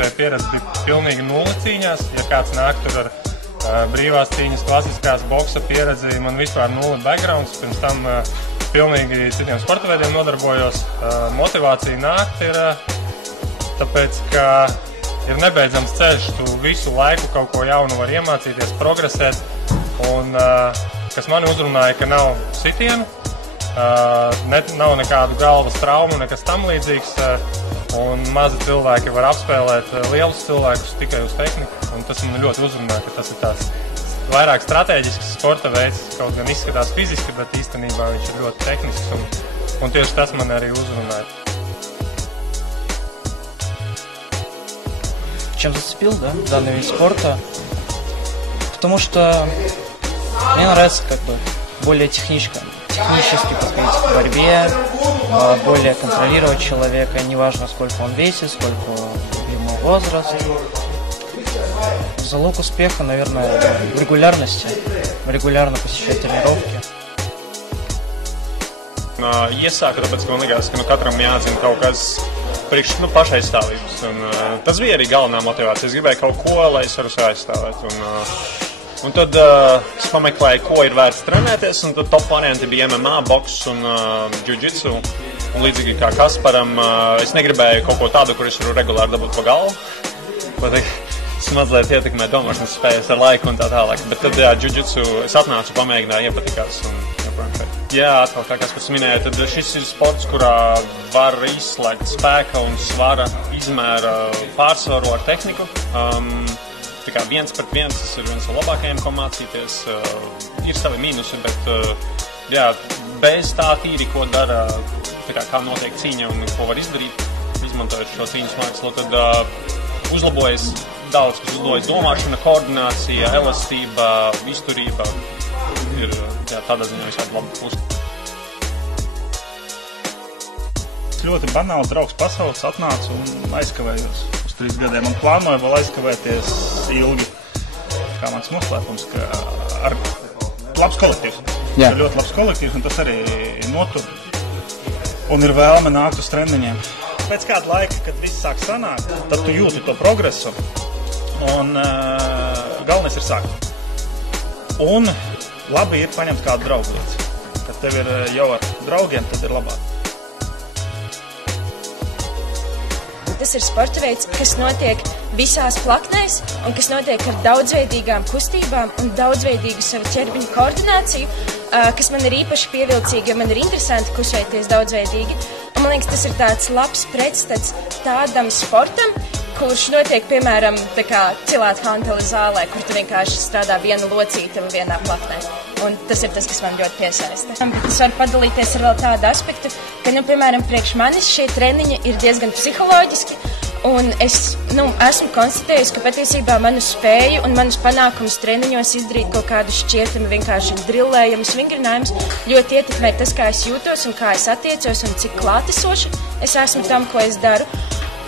iepriekšējā pieredze bija pilnīgi nulle cīņās. Ja kāds nāk tur ar brīvās cīņas, klasiskās boksa pieredzi, man vispār nulle backgrounds, pirms tam pilnīgi citiem sporta veidiem nodarbojos. Motivācija nākt ir tāpēc, ka ir nebeidzams ceļš, tu visu laiku kaut ko jaunu var iemācīties, progresēt, un kas mani uzrunāja, ka nav sitienu, nav nekādu galvas traumu, nekas tam līdzīgs, un mazi cilvēki var apspēlēt lielus cilvēkus tikai uz tehniku, un tas man ļoti uzrunāja, ka tas ir tās vairāk strateģisks sporta veids, kaut gan izskatās fiziski, bet īstenībā viņš ir ļoti tehnisks, un tieši tas man arī uzrunāja. Чем зацепил, да, данный вид спорта? Потому что мне нравится как бы более технически подходить к борьбе, более контролировать человека, неважно сколько он весит, сколько ему возраст. Залог успеха, наверное, в регулярности, rегулярно посещать тренировки. Iesāku, tāpēc, ka man likās, ka katram jāzina kaut kas priekš pašaizstāvības. Tas bija arī galvenā motivācija. Es gribēju kaut ko, lai es varu aizstāvēt. Un tad es pameklēju, ko ir vērts trenēties, un tad top varianti bija MMA, boks un jiu-jitsu. Un līdzīgi kā Kasparam, es negribēju kaut ko tādu, kur es varu regulāri dabūt pa galvu. Es mazliet ietekmēju domāšanas spējas ar laiku un tā tālāk. Bet tad jiu-jitsu es atnācu, pamēģināju, iepatikās un joprojām šeit. Jā, atkal kā Kaspars minēja, tad šis ir sports, kurā var izslēgt spēka un svara izmēra pārsvaru ar tehniku. Tā kā 1 pret 1, tas ir viens no labākajiem, ko mācīties. Ir savi mīnusi, bet jā, bez tā tīri, ko dara, tā kā notiek cīņa un ko var izdarīt, izmantojot šo cīņas mākslu, tad uzlabojas daudz, kas uzlabojas domāšana, koordinācija, elastība, izturība. Ir tādā ziņā visādi labi pusi. Ļoti banāls draugs pasaules atnāca un aizkavējos uz 3 gadiem. Un plānoju vēl aizkavēties ilgi. Kā mans noslēpums, ka ar labs kolektīvs. Jā. Ļoti labs kolektīvs un tas arī notur. Un ir vēlme nākt uz treniņiem. Pēc kāda laika, kad viss sāk sanākt, tad tu jūti to progresu. Un galvenais ir sākt. Un labi ir paņemt kādu draugu līdzi. Kad tev ir jau ar draugiem, tad ir labāk. Tas ir sporta veids, kas notiek visās plaknēs un kas notiek ar daudzveidīgām kustībām un daudzveidīgu savu ķermeņa koordināciju, kas man ir īpaši pievilcīgi, jo man ir interesanti kustēties daudzveidīgi. Un man liekas, tas ir tāds labs pretstats tādam sportam, kurš notiek, piemēram, tā kā cilāt hanteli zālē, kur tu vienkārši strādā viena locīta vienā plaknē. Un tas ir tas, kas man ļoti piesaista. Es varu padalīties ar vēl tādu aspektu, ka, piemēram, priekš manis šie treniņi ir diezgan psiholoģiski, un es esmu konstatējusi, ka patiesībā manu spēju un manus panākumus treniņos izdarīt kaut kādu šķietami vienkārši drillējumus, vingrinājumus ļoti ietekmē tas, kā es jūtos un kā es attiecos un cik klātesoši es esmu tam, ko es daru.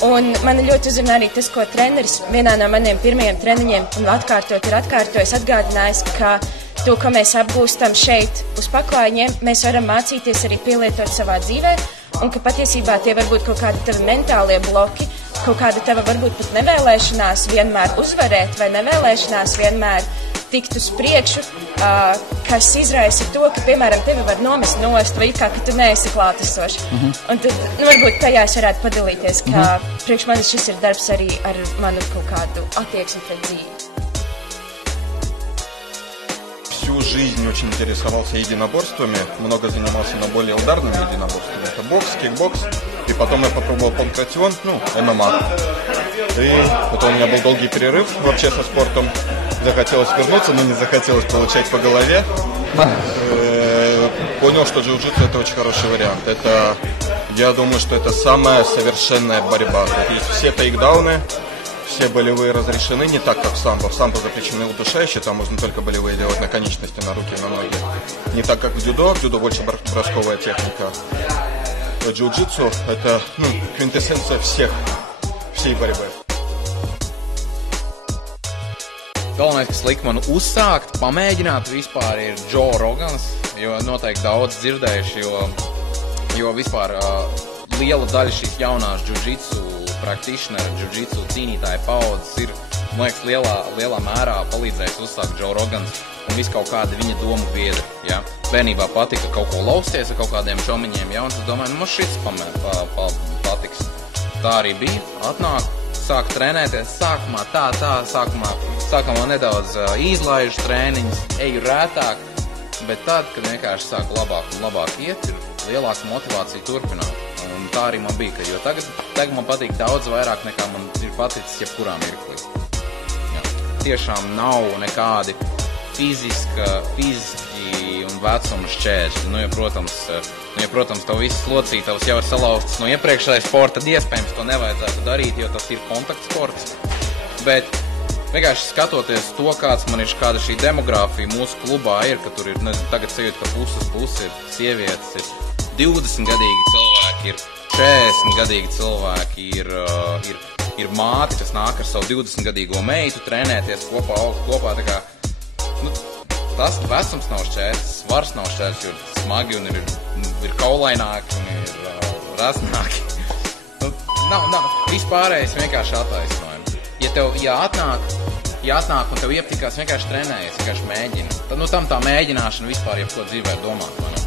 Un man ļoti uzrunā arī tas, ko treneris vienā no maniem pirmajiem treniņiem un atkārtojis atgādinājis, ka to, ko mēs apgūstam šeit uz paklājiņiem, mēs varam mācīties arī pielietot savā dzīvē, un ka patiesībā tie var būt kaut kādi tavi mentālie bloki, kaut kāda tava varbūt pat nevēlēšanās vienmēr uzvarēt vai nevēlēšanās vienmēr tikt uz priekšu, kas izraisa to, ka, piemēram, tevi var nomest nost vai kā, ka tu neesi klātesoši. Un tad, varbūt tajā es varētu padalīties, ka priekš manis šis ir darbs arī ar manu kaut kādu attieksmi pret dzīvi. Всю жизнь очень интересовался единоборствами, много занимался на более ударном единоборстве. Это бокс, кикбокс, и потом я попробовал панкратион, ММА. И потом у меня был долгий перерыв вообще со спортом. Захотелось вернуться, но не захотелось получать по голове. Понял, что джиу-джитсу это очень хороший вариант. Я думаю, что это самая совершенная борьба. То есть все тейкдауны, все болевые разрешены, не так, как в самбо. В самбо запрещены удушающие, там можно только болевые делать на конечности, на руки, на ноги. Не так, как в дзюдо больше бросковая техника. Джиу-джитсу это квинтэссенция всей борьбы. Galvenais, kas lika man uzsākt, pamēģināt vispār ir Joe Rogans, jo noteikti daudz dzirdējuši, jo vispār liela daļa šīs jaunās jiu-jitsu practitioner, jiu-jitsu cīnītāji paudzes ir, man liekas, lielā mērā palīdzējis uzsākt Joe Rogans un visu kaut kādi viņa domu biedri, ja. Bērnībā patika kaut ko lausties ar kaut kādiem čomiņiem, ja, un tad domāju, nu, man šits patiks. Tā arī bija, atnāk, sāk trenēties, sākumā nedaudz izlaižu trēniņus, eju rētāk, bet tad, kad vienkārši sāk labāk un labāk iet, ir lielāka motivācija turpināt. Un tā arī man bija, jo tagad man patīk daudz vairāk nekā man ir paticis jebkurā mirklī. Jā. Tiešām nav nekādi fiziski un vecuma šķēršļi. Nu, ja, protams, tev visas locītavas jau ir salauztas no iepriekšējā sporta, tad iespējams to nevajadzētu darīt, jo tas ir kontaktsports. Bet vienkārši skatoties to, kāda šī demogrāfija mūsu klubā ir, ka tur ir, nezinu, tagad sajūt, ka puses ir sievietes, ir 20-gadīgi cilvēki, ir 40-gadīgi cilvēki, ir māti, kas nāk ar savu 20-gadīgo meitu, trenēties kopā, augt kopā, tā kā, nu, tas vecums nav šķērs, svars nav šķērs, jo ir smagi un ir kaulaināki un ir rasnāki. Nu, nav, vispārējais vienkārši attaisnojums. Ja tev jāatnāk un tev iepatikās, vienkārši trenējies, vienkārši mēģini. Tad, nu, tam tā mēģināšana vispār jebko dzīvē domāt, vai ne?